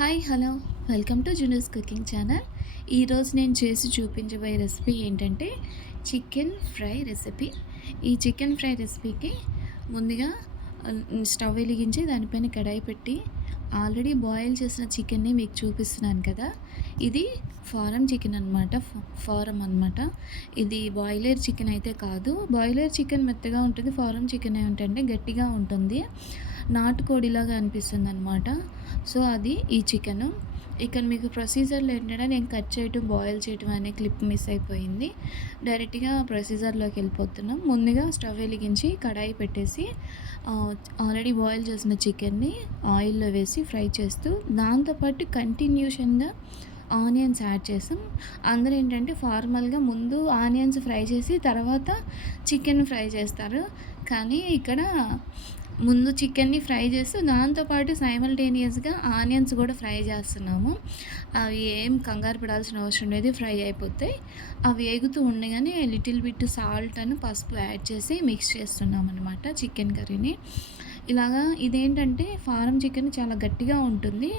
Hi hello welcome to Junoo's cooking channel. ఈరోజు నేను చేసి చూపించబోయే రెసిపీ ఏంటంటే చికెన్ ఫ్రై రెసిపీ. ఈ చికెన్ ఫ్రై రెసిపీకి ముందుగా స్టవ్ వెలిగించి దానిపైన కడాయి పెట్టి ఆల్రెడీ బాయిల్ చేసిన చికెన్ని మీకు చూపిస్తున్నాను కదా. ఇది ఫారం చికెన్ అనమాట. ఫారం అనమాట. ఇది బాయిలర్ చికెన్ అయితే కాదు. బాయిలర్ చికెన్ మెత్తగా ఉంటుంది, ఫారం చికెన్ ఏంటంటే గట్టిగా ఉంటుంది, నాటుకోడిలాగా అనిపిస్తుంది అనమాట. సో అది ఈ చికెను. ఇక్కడ మీకు ప్రొసీజర్లో ఏంటంటే నేను కట్ చేయటం బాయిల్ చేయటం అనే క్లిప్ మిస్ అయిపోయింది. డైరెక్ట్గా ప్రొసీజర్లోకి వెళ్ళిపోతున్నాం. ముందుగా స్టవ్ వెలిగించి కడాయి పెట్టేసి ఆల్రెడీ బాయిల్ చేసిన చికెన్ని ఆయిల్లో వేసి ఫ్రై చేస్తూ దాంతోపాటు కంటిన్యూషన్గా ఆనియన్స్ యాడ్ చేసాం. అందరూ ఏంటంటే ఫార్మల్గా ముందు ఆనియన్స్ ఫ్రై చేసి తర్వాత చికెన్ ఫ్రై చేస్తారు. కానీ ఇక్కడ ముందు చికెన్ని ఫ్రై చేస్తూ దాంతోపాటు సైమల్టేనియస్గా ఆనియన్స్ కూడా ఫ్రై చేస్తున్నాము. అవి ఏం కంగారు పడాల్సిన అవసరం లేదు, ఫ్రై అయిపోతాయి. అవి వేగుతూ ఉండగానే లిటిల్ బిట్ సాల్ట్ అని పసుపు యాడ్ చేసి మిక్స్ చేస్తున్నాం అనమాట చికెన్ కర్రీని. ఇలాగా ఇదేంటంటే ఫారం చికెన్ చాలా గట్టిగా ఉంటుంది.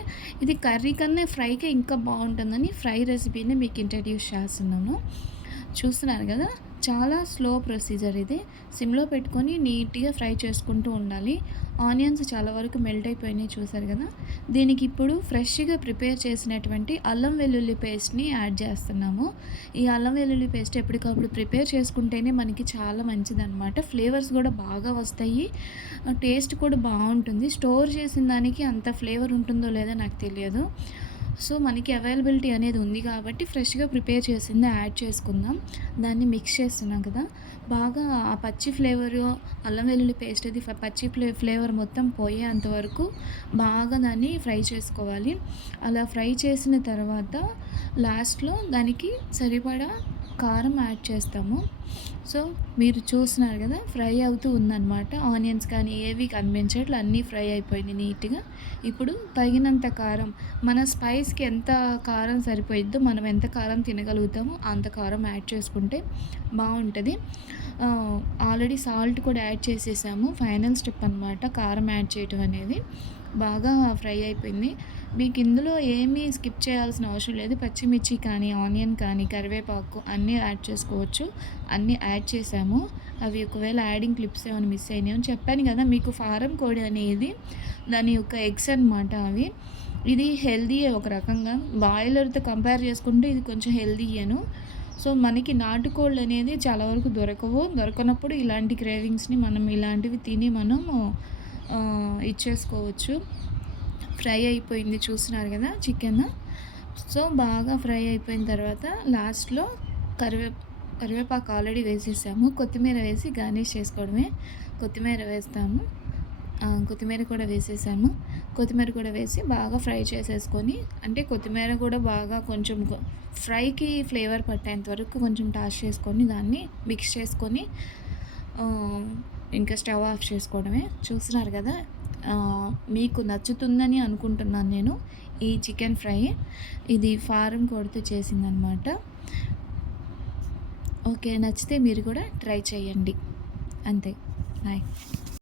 ఇది కర్రీ కన్నా ఫ్రైకే ఇంకా బాగుంటుందని ఫ్రై రెసిపీని మీకు ఇంట్రడ్యూస్ చేస్తున్నాను. చూస్తున్నారు కదా, చాలా స్లో ప్రొసీజర్ ఇది. సిమ్లో పెట్టుకొని నీట్గా ఫ్రై చేసుకుంటూ ఉండాలి. ఆనియన్స్ చాలా వరకు మెల్ట్ అయిపోయినాయి, చూసారు కదా. దీనికి ఇప్పుడు ఫ్రెష్గా ప్రిపేర్ చేసినటువంటి అల్లం వెల్లుల్లి పేస్ట్ని యాడ్ చేస్తున్నాము. ఈ అల్లం వెల్లుల్లి పేస్ట్ ఎప్పటికప్పుడు ప్రిపేర్ చేసుకుంటేనే మనకి చాలా మంచిదన్నమాట. ఫ్లేవర్స్ కూడా బాగా వస్తాయి, టేస్ట్ కూడా బాగుంటుంది. స్టోర్ చేసిన దానికి అంత ఫ్లేవర్ ఉంటుందో లేదో నాకు తెలియదు. సో మనకి అవైలబిలిటీ అనేది ఉంది కాబట్టి ఫ్రెష్గా ప్రిపేర్ చేసింది యాడ్ చేసుకుందాం. దాన్ని మిక్స్ చేస్తున్నాం కదా, బాగా ఆ పచ్చి ఫ్లేవరు, అల్లం వెల్లుల్లి పేస్ట్ అది పచ్చి ఫ్లేవర్ మొత్తం పోయేంత వరకు బాగా దాన్ని ఫ్రై చేసుకోవాలి. అలా ఫ్రై చేసిన తర్వాత లాస్ట్లో దానికి సరిపడా కారం యాడ్ చేస్తాము. సో మీరు చూస్తున్నారు కదా, ఫ్రై అవుతూ ఉందన్నమాట. ఆనియన్స్ కానీ ఏవి కనిపించట్లు అన్నీ ఫ్రై అయిపోయినాయి నీట్గా. ఇప్పుడు తగినంత కారం, మన స్పైస్కి ఎంత కారం సరిపోయిద్దో, మనం ఎంత కారం తినగలుగుతామో అంత కారం యాడ్ చేసుకుంటే బాగుంటుంది. ఆల్రెడీ సాల్ట్ కూడా యాడ్ చేసేసాము. ఫైనల్ స్టెప్ అనమాట కారం యాడ్ చేయటం అనేది. బాగా ఫ్రై అయిపోయింది. మీకు ఇందులో ఏమీ స్కిప్ చేయాల్సిన అవసరం లేదు. పచ్చిమిర్చి కానీ, ఆనియన్ కానీ, కరివేపాకు అన్నీ యాడ్ చేసుకోవచ్చు. అన్నీ యాడ్ చేసాము. అవి ఒకవేళ యాడింగ్ క్లిప్స్ ఏమైనా మిస్ అయినాయి అని చెప్పాను కదా మీకు. ఫారం కోడి అనేది దాని యొక్క ఎగ్స్ అనమాట అవి. ఇది హెల్దీయే ఒక రకంగా. బాయిలర్తో కంపేర్ చేసుకుంటే ఇది కొంచెం హెల్దీయేను. సో మనకి నాటుకోళ్ళు అనేది చాలా వరకు దొరకనప్పుడు ఇలాంటి క్రేవింగ్స్ని మనం ఇలాంటివి తిని మనం ఇచ్చేసుకోవచ్చు. ఫ్రై అయిపోయింది, చూస్తున్నారు కదా చికెన్. సో బాగా ఫ్రై అయిపోయిన తర్వాత లాస్ట్లో కరివేపాకు ఆల్రెడీ వేసేసాము. కొత్తిమీర వేసి గార్నిష్ చేసుకోవడమే. కొత్తిమీర వేస్తాము. కొత్తిమీర కూడా వేసేసాము. కొత్తిమీర కూడా వేసి బాగా ఫ్రై చేసేసుకొని, అంటే కొత్తిమీర కూడా బాగా కొంచెం ఫ్రైకి ఫ్లేవర్ పట్టేంత వరకు కొంచెం టాస్ చేసుకొని దాన్ని మిక్స్ చేసుకొని ఇంకా స్టవ్ ఆఫ్ చేసుకోవడమే. చూస్తున్నారు కదా, మీకు నచ్చుతుందని అనుకుంటున్నాను నేను. ఈ చికెన్ ఫ్రై ఇది ఫారం కోడితో చేసిందనమాట. ఓకే, నచ్చితే మీరు కూడా ట్రై చేయండి. అంతే. బాయ్.